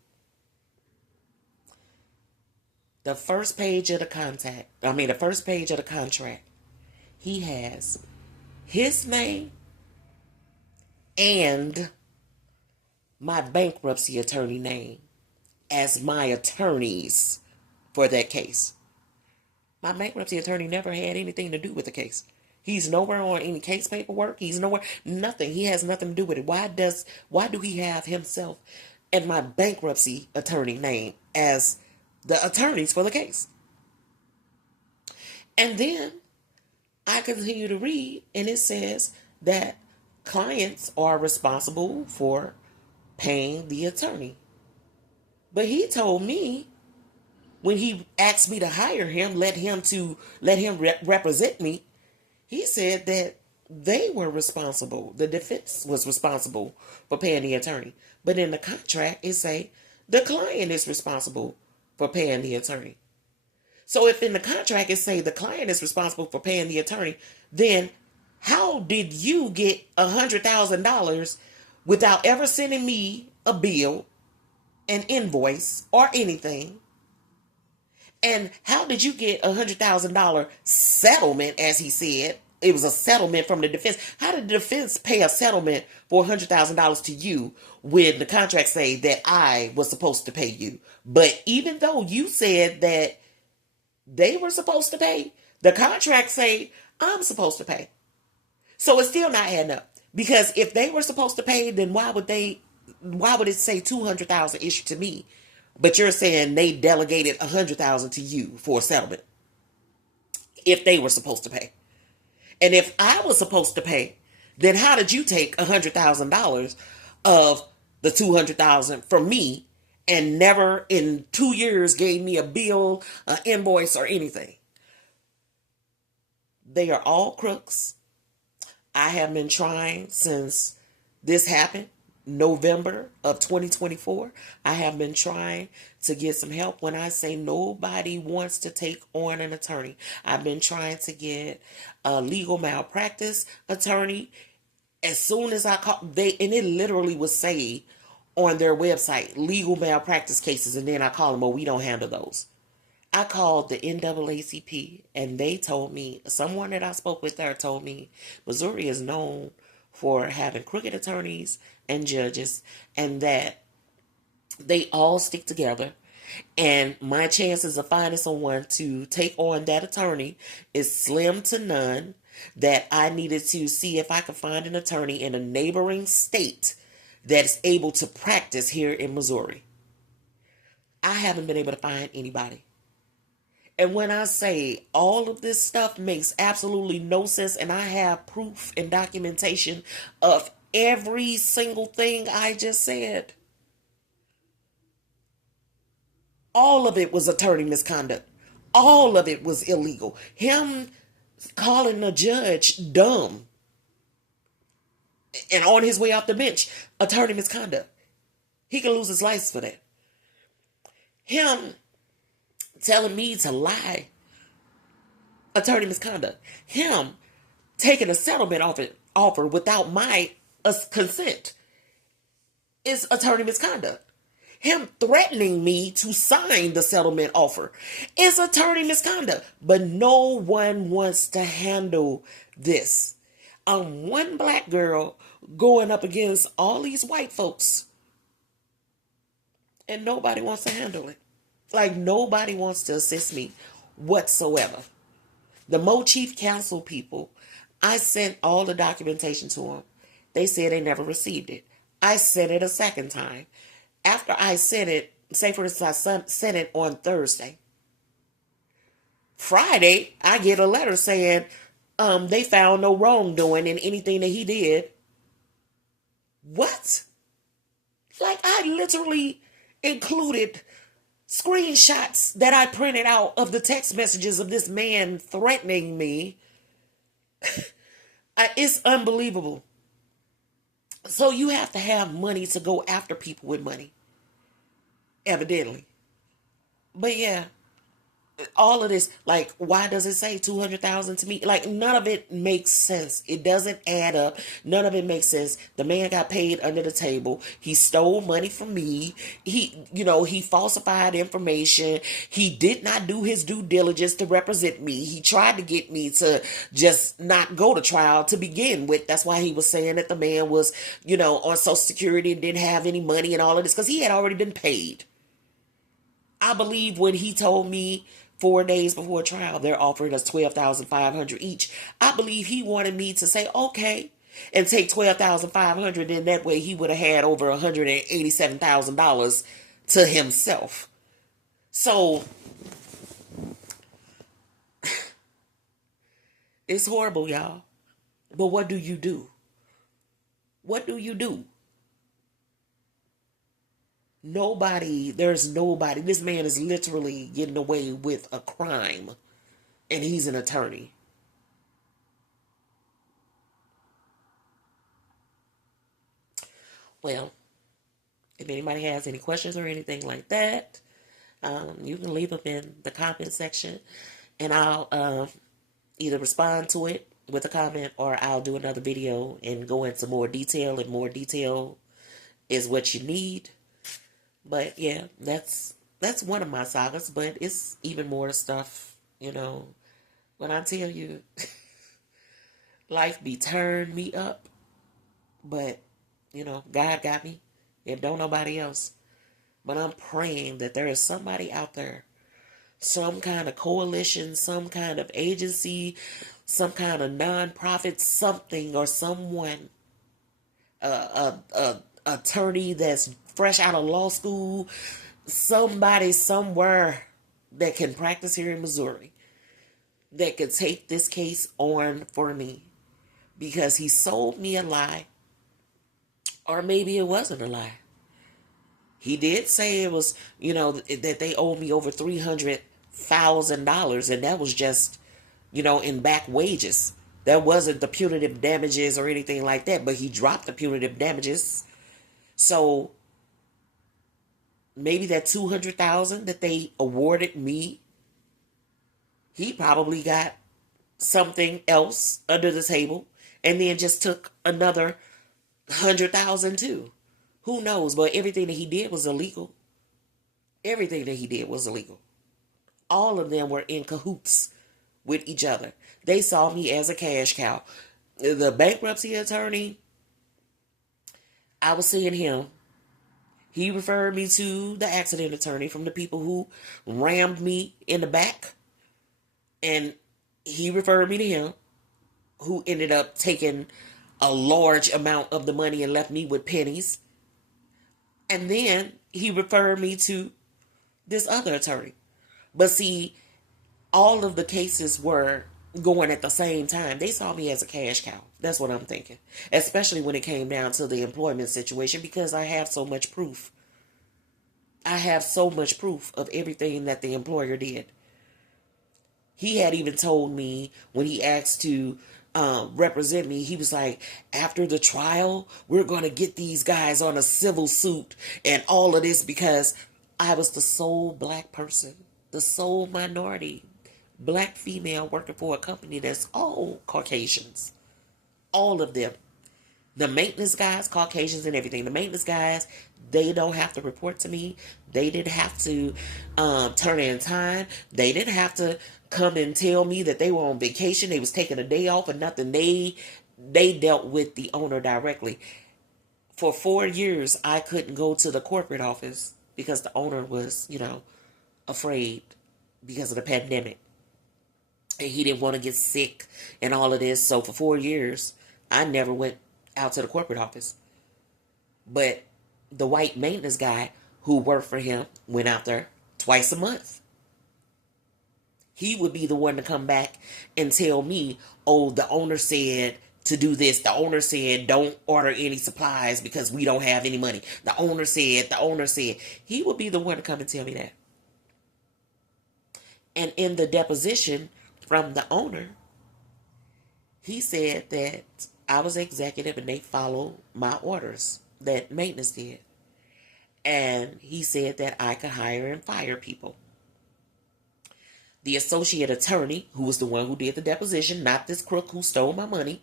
the first page of the contract, he has his name and my bankruptcy attorney name as my attorneys for that case. My bankruptcy attorney never had anything to do with the case. He's nowhere on any case paperwork. He's nowhere, nothing. He has nothing to do with it. Why do he have himself and my bankruptcy attorney name as the attorneys for the case? And then I continue to read, and it says that clients are responsible for paying the attorney. But he told me when he asked me to hire him, let him represent me, he said that they were responsible. The defense was responsible for paying the attorney. But in the contract, it say the client is responsible for paying the attorney. So if in the contract it say the client is responsible for paying the attorney, then how did you get $100,000 without ever sending me a bill, an invoice, or anything? And how did you get $100,000 settlement, as he said? It was a settlement from the defense. How did the defense pay a settlement for $100,000 to you when the contract say that I was supposed to pay you? But even though you said that they were supposed to pay, the contract say I'm supposed to pay. So it's still not adding up. Because if they were supposed to pay, then why would it say $200,000 issued to me? But you're saying they delegated $100,000 to you for a settlement if they were supposed to pay. And if I was supposed to pay, then how did you take $100,000 of the $200,000 from me and never in 2 years gave me a bill, an invoice, or anything? They are all crooks. I have been trying since this happened, November of 2024. I have been trying to get some help. When I say nobody wants to take on an attorney, I've been trying to get a legal malpractice attorney. As soon as I called, and it literally was say on their website, legal malpractice cases, and then I call them, well, we don't handle those. I called the NAACP, and they told me, someone that I spoke with there told me, Missouri is known for having crooked attorneys and judges, and that they all stick together. And my chances of finding someone to take on that attorney is slim to none. That I needed to see if I could find an attorney in a neighboring state that's able to practice here in Missouri. I haven't been able to find anybody. And when I say all of this stuff makes absolutely no sense, and I have proof and documentation of every single thing I just said, all of it was attorney misconduct. All of it was illegal. Him calling the judge dumb and on his way off the bench, attorney misconduct. He could lose his license for that. Him telling me to lie, attorney misconduct. Him taking a settlement offer without my consent is attorney misconduct. Him threatening me to sign the settlement offer is attorney misconduct. But no one wants to handle this. I'm one black girl going up against all these white folks, and nobody wants to handle it. Like, nobody wants to assist me whatsoever. The Mochief Council people, I sent all the documentation to them. They said they never received it. I sent it a second time. After I sent it, say for instance, I sent it on Thursday. Friday, I get a letter saying they found no wrongdoing in anything that he did. What? Like, I literally included screenshots that I printed out of the text messages of this man threatening me. It's unbelievable. So you have to have money to go after people with money, evidently. But yeah, all of this, like, why does it say 200,000 to me? Like, none of it makes sense. It doesn't add up. None of it makes sense. The man got paid under the table. He stole money from me. He falsified information. He did not do his due diligence to represent me. He tried to get me to just not go to trial to begin with. That's why he was saying that the man was, on Social Security and didn't have any money and all of this, because he had already been paid. I believe when he told me 4 days before trial, they're offering us $12,500 each. I believe he wanted me to say, okay, and take $12,500, and that way he would have had over $187,000 to himself. So it's horrible, y'all. But what do you do? What do you do? There's nobody. This man is literally getting away with a crime, and he's an attorney. Well, if anybody has any questions or anything like that, you can leave them in the comment section, and I'll either respond to it with a comment, or I'll do another video and go into more detail, and more detail is what you need. But yeah, that's one of my sagas, but it's even more stuff, when I tell you life be turned me up, but God got me, if don't nobody else. But I'm praying that there is somebody out there, some kind of coalition, some kind of agency, some kind of nonprofit, something, or someone, a attorney that's fresh out of law school, somebody somewhere that can practice here in Missouri, that could take this case on for me, because he sold me a lie, or maybe it wasn't a lie. He did say it was, that they owed me over $300,000, and that was just, in back wages. That wasn't the punitive damages or anything like that, but he dropped the punitive damages. So maybe that $200,000 that they awarded me, he probably got something else under the table, and then just took another $100,000 too. Who knows? But everything that he did was illegal. Everything that he did was illegal. All of them were in cahoots with each other. They saw me as a cash cow. The bankruptcy attorney, I was seeing him. He referred me to the accident attorney from the people who rammed me in the back. And he referred me to him, who ended up taking a large amount of the money and left me with pennies. And then he referred me to this other attorney. But see, all of the cases were going at the same time. They saw me as a cash cow. That's what I'm thinking. Especially when it came down to the employment situation, because I have so much proof. I have so much proof of everything that the employer did. He had even told me when he asked to represent me, he was like, after the trial, we're going to get these guys on a civil suit and all of this, because I was the sole black person, the sole minority black female working for a company that's all Caucasians. All of them. The maintenance guys, Caucasians and everything. The maintenance guys, they don't have to report to me. They didn't have to turn in time. They didn't have to come and tell me that they were on vacation. They was taking a day off or nothing. They dealt with the owner directly. For 4 years, I couldn't go to the corporate office because the owner was, afraid because of the pandemic. And he didn't want to get sick and all of this. So for 4 years, I never went out to the corporate office. But the white maintenance guy who worked for him went out there twice a month. He would be the one to come back and tell me, oh, the owner said to do this. The owner said don't order any supplies because we don't have any money. The owner said. He would be the one to come and tell me that. And in the deposition from the owner, he said that I was executive and they followed my orders that maintenance did. And he said that I could hire and fire people. The associate attorney, who was the one who did the deposition, not this crook who stole my money,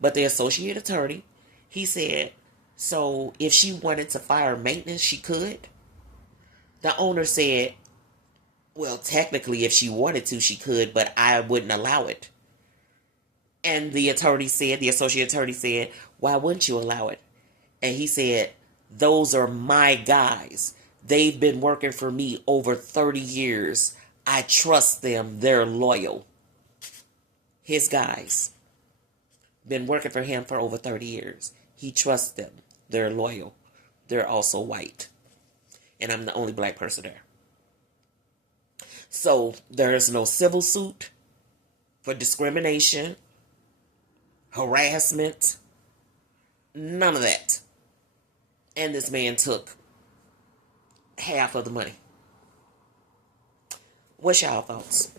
but the associate attorney, he said, so if she wanted to fire maintenance, she could. The owner said, well, technically, if she wanted to, she could, but I wouldn't allow it. And the associate attorney said, why wouldn't you allow it? And he said, those are my guys. They've been working for me over 30 years. I trust them. They're loyal. His guys. Been working for him for over 30 years. He trusts them. They're loyal. They're also white. And I'm the only black person there. So there's no civil suit for discrimination, harassment, none of that. And this man took half of the money. What's y'all thoughts?